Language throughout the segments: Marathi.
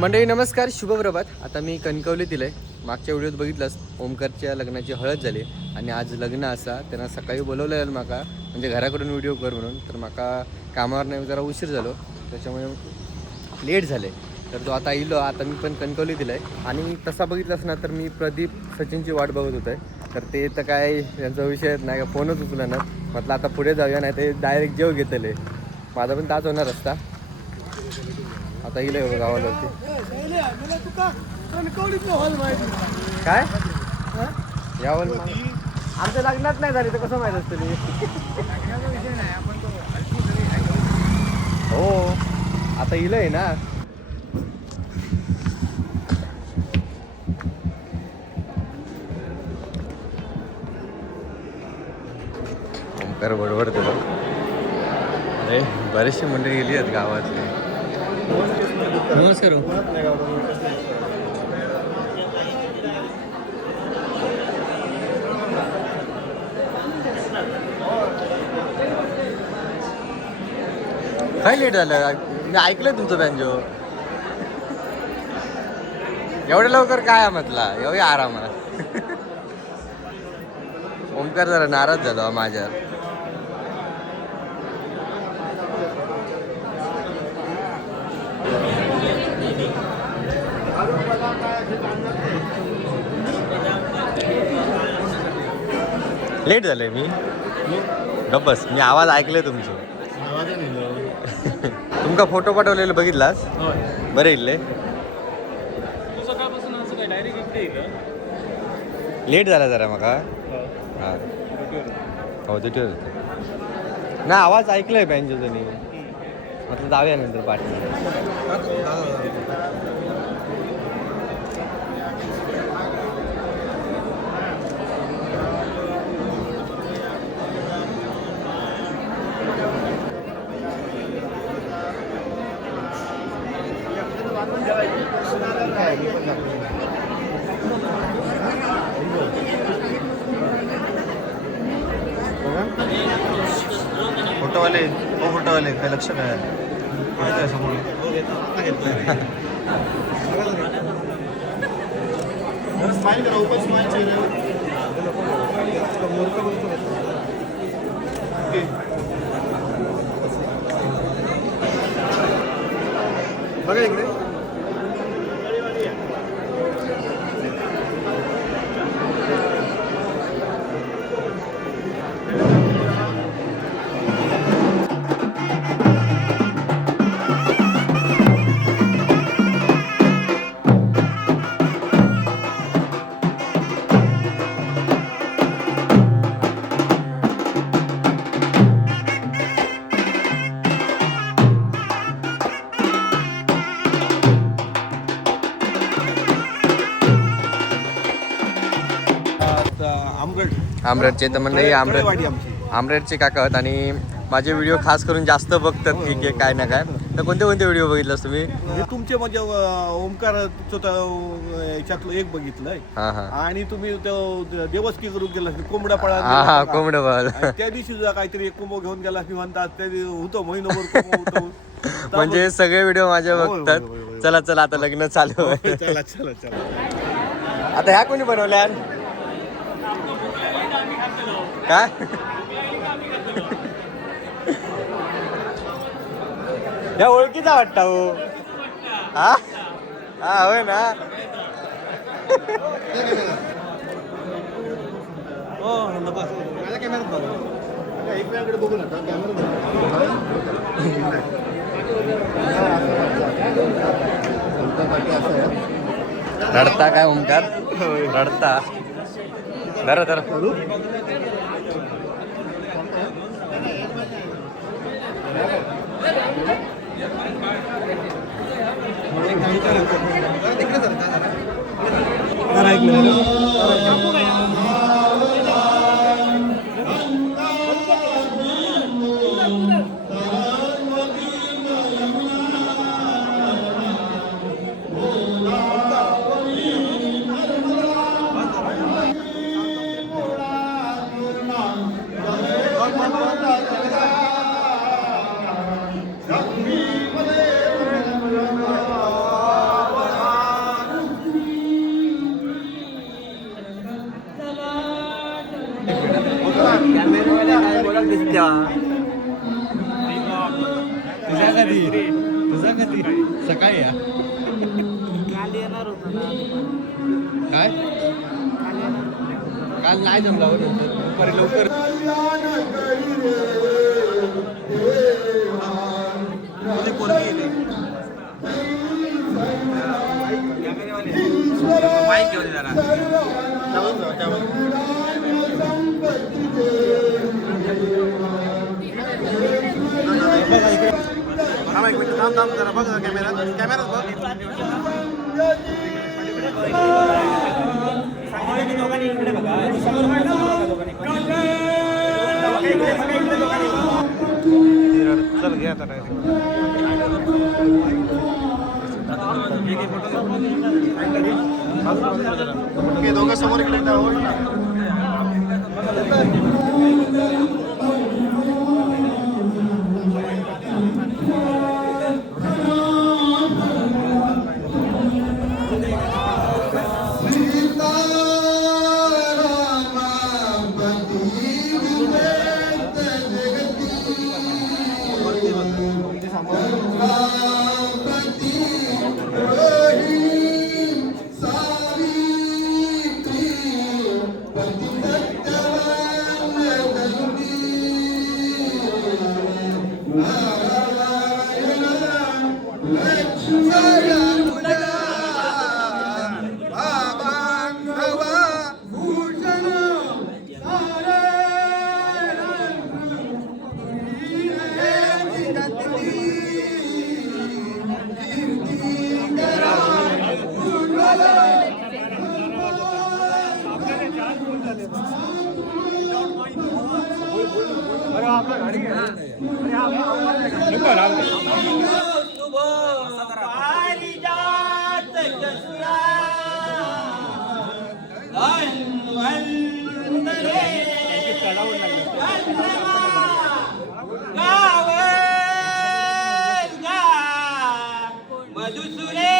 मंडळी नमस्कार, शुभप्रभात. आता मी कणकवलीतील आहे. मागच्या व्हिडिओत बघितलंस ओमकारच्या लग्नाची हळद झाली आणि आज लग्न असा त्यांना सकाळी बोलवलेलं माका, म्हणजे घराकडून व्हिडिओ कर म्हणून. तर माका कामावर नाही जरा उशीर झालो, त्याच्यामुळे लेट झाले. तर तो आता इलो. आता मी पण कणकवलीतील आहे आणि तसा बघितलास ना तर मी प्रदीप सचिनची वाट बघत होतो आहे. तर ते तर काय त्यांचा विषय नाही का, फोनच उचला ना. म्हटलं आता पुढे जाऊया, नाही ते डायरेक्ट जेव घेतले. माझा पण ताच होणार रस्ता. आता येईल गावावरती काय यावं. आमच्या लग्नात नाही झाली तर कसं माहीत असतं ते. हो आता येईल आहे ना. ओमकार बडबडतो. अरे बरेचशी मंडळी गेली आहेत गावातली. नमस्कार. काय लेट झालं? मी ऐकलंय तुमचं बँजो. एवढ्या लवकर काय म्हटला, एवढी आरामात. ओमकार जरा नाराज झालो माझ्या. लेट झालंय मी गप्पस. मी आवाज ऐकले तुमचं. तुमका फोटो पाठवलेलं बघितलास? बरं इल्ले लेट झाला जरा मका. हां हो ते ना आवाज ऐकलाय बँजो त्यांनी. म्हटलं जाऊया नंतर पाठी. फोटोवाले हो फोटोवाले काय लक्ष काय काय समोर स्माइल करा. ओपन स्माइल चेहरे बघा इकडे. आमरडचे तर म्हणजे आमरडचे काका आहेत आणि माझे व्हिडिओ खास करून जास्त बघतात की काय ना काय. तर कोणते कोणते व्हिडिओ बघितलास तुम्ही? तुमचे म्हणजे ओमकार याच्यातलं एक बघितलंय. आणि तुम्ही देवस्की करून गेला कोंबडा पळा. कोंबडा पळा. त्या दिवशी सुद्धा काहीतरी एक कोंबो घेऊन गेला मी म्हणतात त्या होतो महिनाभर. म्हणजे सगळे व्हिडिओ माझे बघतात. चला चला आता लग्न चालू आहे. चला चला चला. आता ह्या कोणी बनवल्या काय? या ओळखीचा वाटता हो. हा हा होय ना. रडता काय ओमकार? रडता जरा जरा. तुझा कधी सकाळी या काय काल नाही जमला दुपारी लवकर माईक घेऊन जरा थांब जरा बघ कॅमेरात चल घ्या आता दोघं समोर इकडे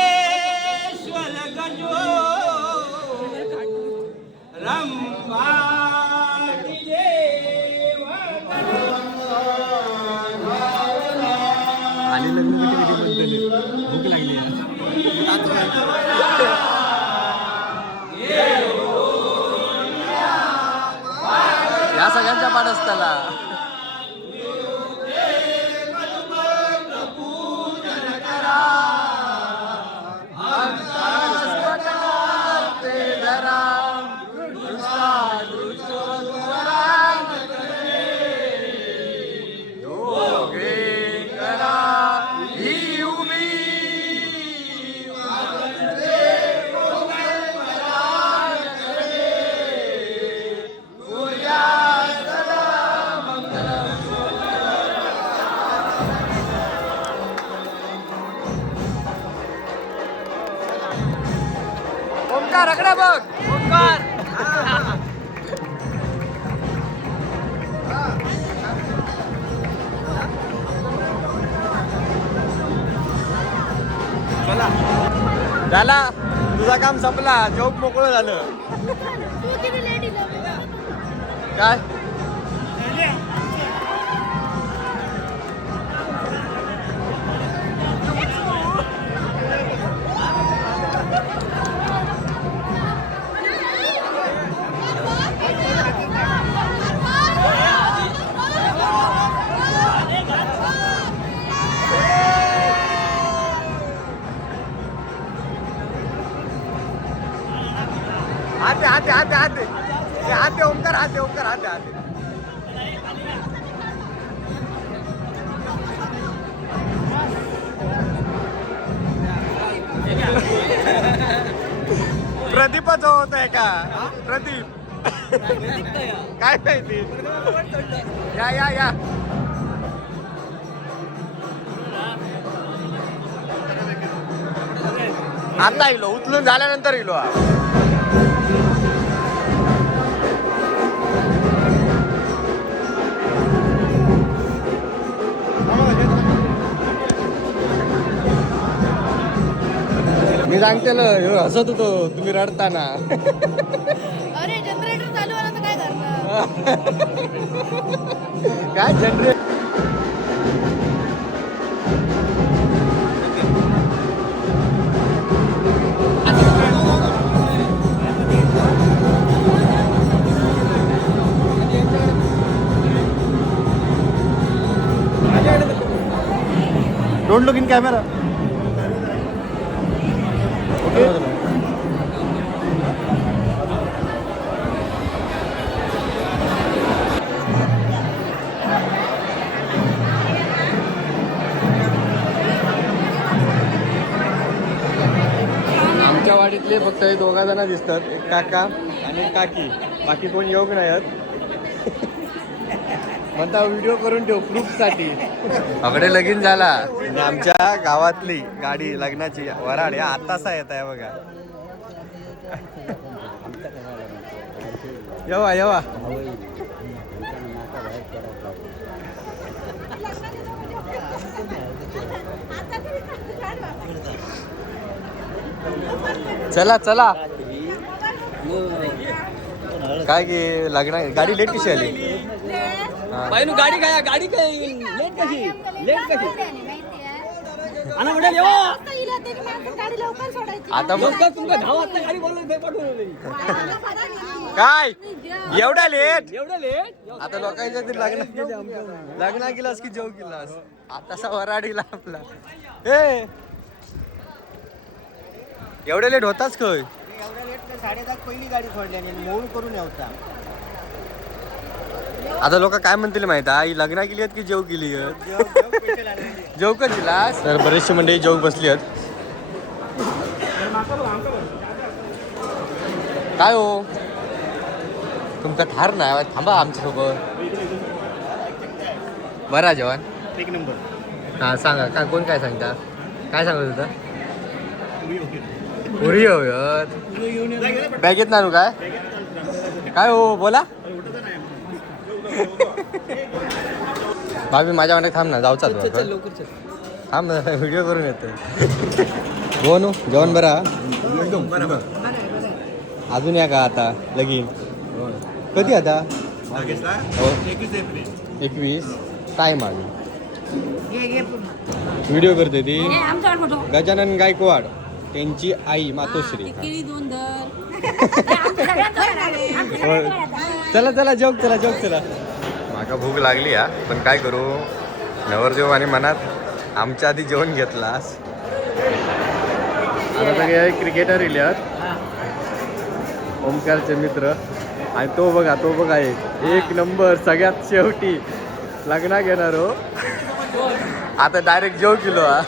मधुसुरेश्वर गजो रंभाती देव आणि लग्न किती भूक लागली या सगळ्यांच्या पाठ असताना ओमकार रगडा बघ ओमकार झाला तुझा काम संपला जॉब मोकळं झालं काय आते ओमकार आते प्रदीपच होत आहे का प्रदीप काय माहिती या आता इलो उचलून झाल्यानंतर इलो मी सांगते हसत होतो तुम्ही रडताना अरे जनरेटर चालू आला तर काय करणार काय generate don't look in camera. आमच्या वाडीतले फक्त हे दोघा जण दिसतात, एक काका आणि एक काकी. बाकी कोण येऊक नाही आहेत. म्हणता व्हिडिओ करून ठेव प्रूफसाठी. अकडे लगीन झाला आणि आमच्या गावातली गाडी लग्नाची वराड या आतासा येत आहे बघा. येवा येवा. चला चला. काय की लग्न गाडी लेट कशी आली? बाईनू गाडी काय गाडी काय लेट कशी आणि म्हणजे आता मग तुमका धाव आता गाडी बोलवली ते पाठवून काय एवढा लेट? एवढं लेट आता लोकांच्या तरी लग्न केलास की जेव केलास आतासा वराडीला आपला. ए एवढे लेट होताच काय? एवढ्या लेट 10:30 पहिली गाडी सोडल्याने मोड करून यावता. आता लोक काय म्हणतील माहित आहे, लग्न केली आहेत की जेव केली आहेत? जेव का दिलास? तर बरेचशी मंडळी जेव बसली आहेत. काय हो तुमचा ठार नाही थांबा आमच्यासोबत. बरा जेवण एक नंबर. हा सांगा काय कोण काय सांगता? काय सांगत होता? पुरी होत बॅगेत ना काय काय हो बोला. भाभी माझ्या म्हणते थांब ना जाऊचा लवकर थांब व्हिडिओ करून येतो. हो नो जेवण बरा अजून या का आता लगीन कधी आता? 21 टाइम अजून. व्हिडिओ करते ती गजानन गायकवाड त्यांची आई मातोश्री. चला चला जोक चला जोक चला. माका भूक लागली हा पण काय करू नवरदेव आणि मनात आमच्या आधी जेवण घेतलास. आता सगळे क्रिकेटर इल्यात ओमकारचे मित्र आणि तो बघा एक नंबर सगळ्यात शेवटी लग्न घेणार हो. आता डायरेक्ट जेव किलो हा.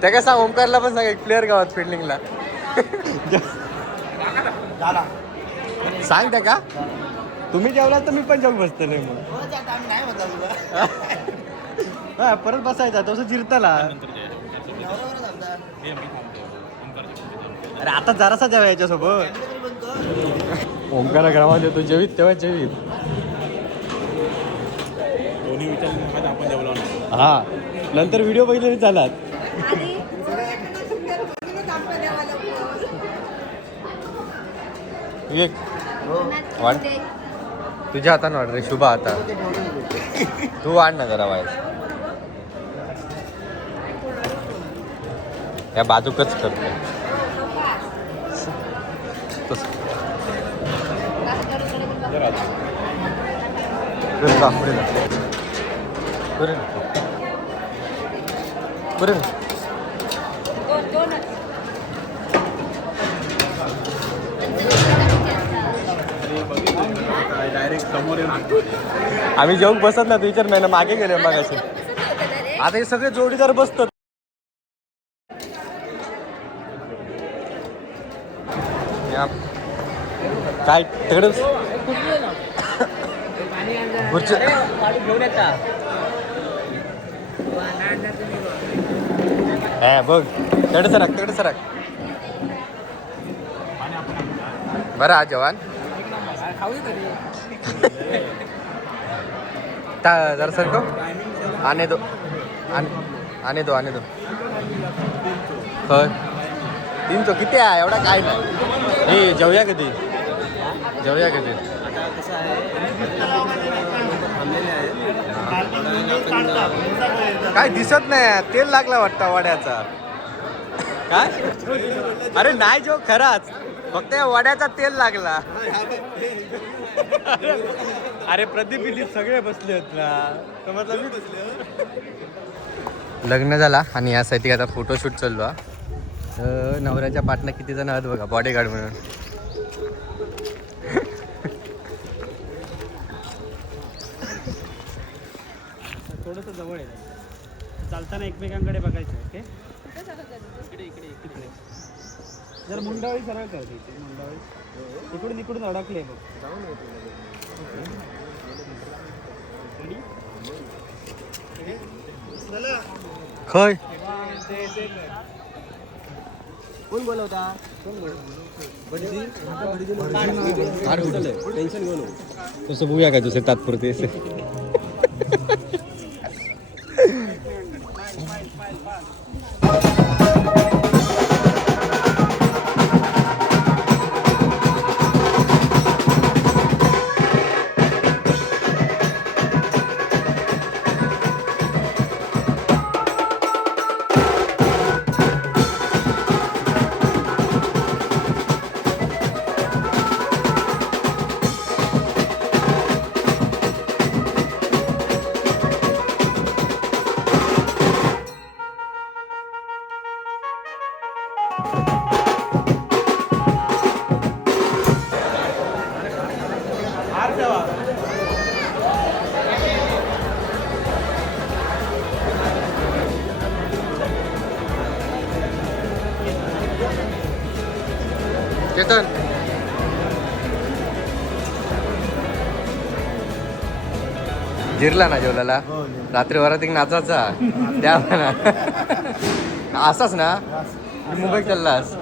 त्या काय सांग ओमकारला पण सांग एक प्लेअर गावात फिल्डिंगला सांग त्या का तुम्ही जेवला तर मी पण जेवून बसतो नाही मग परत बसायचा तसं जिरताला. अरे आता जरासा जेवा याच्यासोबत. ओमकारा ग्रामात येतो जेवीत तेव्हा जेवीत. हा नंतर व्हिडिओ बघितले चालत. एक वाढ तुझ्या हातानं वाढ रे शुभा आता तू वाढ ना जरा वाईट या बाजूकच करतो. आम्ही जेवण बसत ना विचार नाही ना मागे गेले मग असे. आता हे सगळे जोडीदार बसतात. काय तिकडे बघ तिकडे सरक बरं हा जवान जरा सरको आने दो आने दो होय 300 किती आहे एवढा काय नाही हे जेवूया कधी जाऊया कधी आता कसं आहे थांबलेले आहेत. काय दिसत नाही, तेल लागला वाटतं वड्याचा. काय अरे नाही जो खराच, फक्त या वड्याचा तेल लागला. अरे प्रदीप बिदीप सगळे बसले आहेत ना, तर मतलब लग्न झाला आणि यासाठी आता फोटोशूट चाललो हा. नवऱ्याच्या पाटणं किती जण आहेत बघा, बॉडीगार्ड म्हणून. थोडंसं जवळ आहे, चालताना एकमेकांकडे बघायचं. ओके, इकडे इकडे इकडे जर मुंडावळी सरळ करते इथे, मुंडावळी इकडून इकडून अडकले बघ. खय कोण बोलवता? टेन्शन घेऊ नको. तसं बघूया काय दुसरे तात्पुरते. चेतन जिरला ना जेवल्याला, रात्री वरात एक नाचाचा त्या म्हणा. असाच ना मुंबईत चाललास?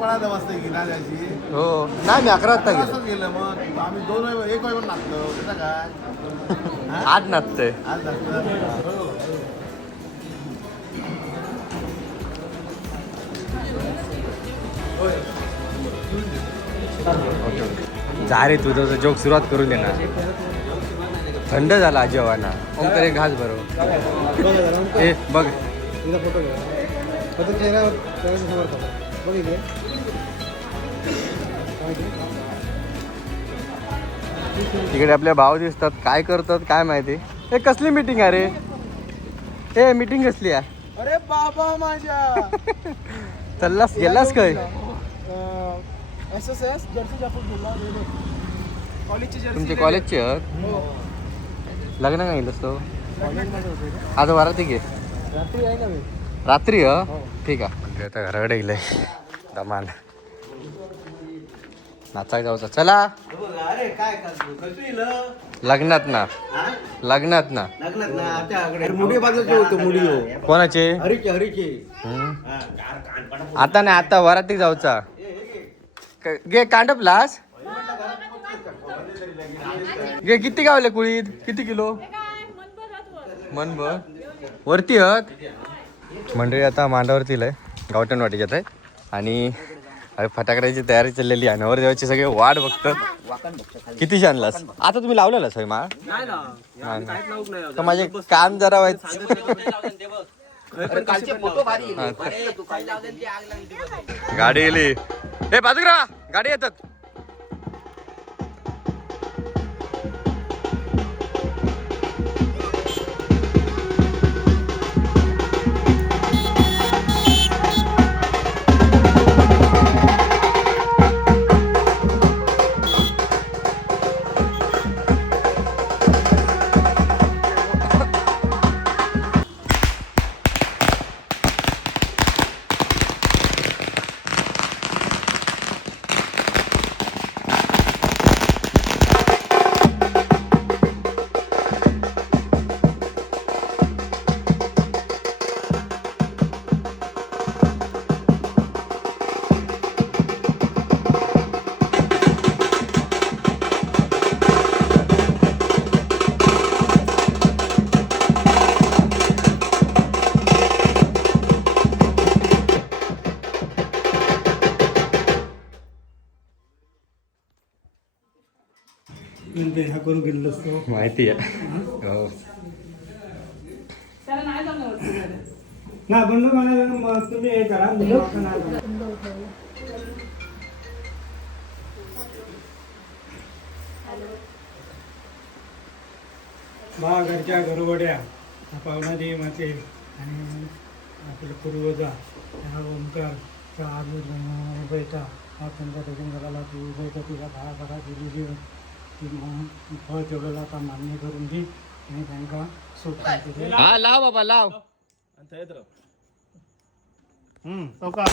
पळायला वाजता की ना त्याची हो नाही, मी 11 वाजता गेलो. असंच गेलं. मग आम्ही 1 वाजता नाचलो. त्याचा काय आज नाचतंय. आज नाचलं. जा रे, तुझं जोक सुरुवात करून दे ना. थंड झाला जेवणा. ओंकार एक घास बरोबर. ए बघ तिकडे आपल्या भाव दिसतात, काय करतात काय माहिती. हे कसली मीटिंग आहे रे? हे मीटिंग कसली आहे? अरे बाबा माझ्या चाललास गेलास काय? SSS जर्सी जापून बोलला कॉलेजची जर्सी. तुमचे कॉलेजचे आहेत? लग्न काय गेलंस तो? आज वराती घे. रात्री आहे का मी? रात्री ठीक आहे. आता घराकडे गेलंय दमान. नाचाय जाऊचा. चला अरे काय करतो लग्नात ना, लग्नात ना. लग्नात ना आता मुली बाजूचे होतो. मुली कोणाचे? हरीचे आता नाही, आता वराती जाऊचा. गे कांडपलास गे. किती गावले कुळीत? किती किलो? मनभर वरती आहेत मंडळी. आता मांडावरती आहे, गावठण वाटीच्यात आहे. आणि फटाकड्याची तयारी चाललेली आहे. नवरदेवाची सगळे वाट बघतात. किती आणलास? आता तुम्ही लावलेला सगळं मा? नाही ना, तर माझे काम जरा व्हायचं. गाडी गेली. हे बाजूला गाडी येतात. ते ह्या करू गेलो असतो माहिती आहे हो. ना बंडू म्हणाला तुम्ही हे करा बा घरच्या घरवड्या पावना देवी माते आणि आपलं पूर्वजा ह्या ओंकारचा आजूर बैठा हा त्यांच्या घराला ती बैठा तिला घरा दिली ती फळ तेवढं आता मान्य करून दी आणि त्यांना सुट हा लाव बाबा लाव आणि तयात राहा. चौका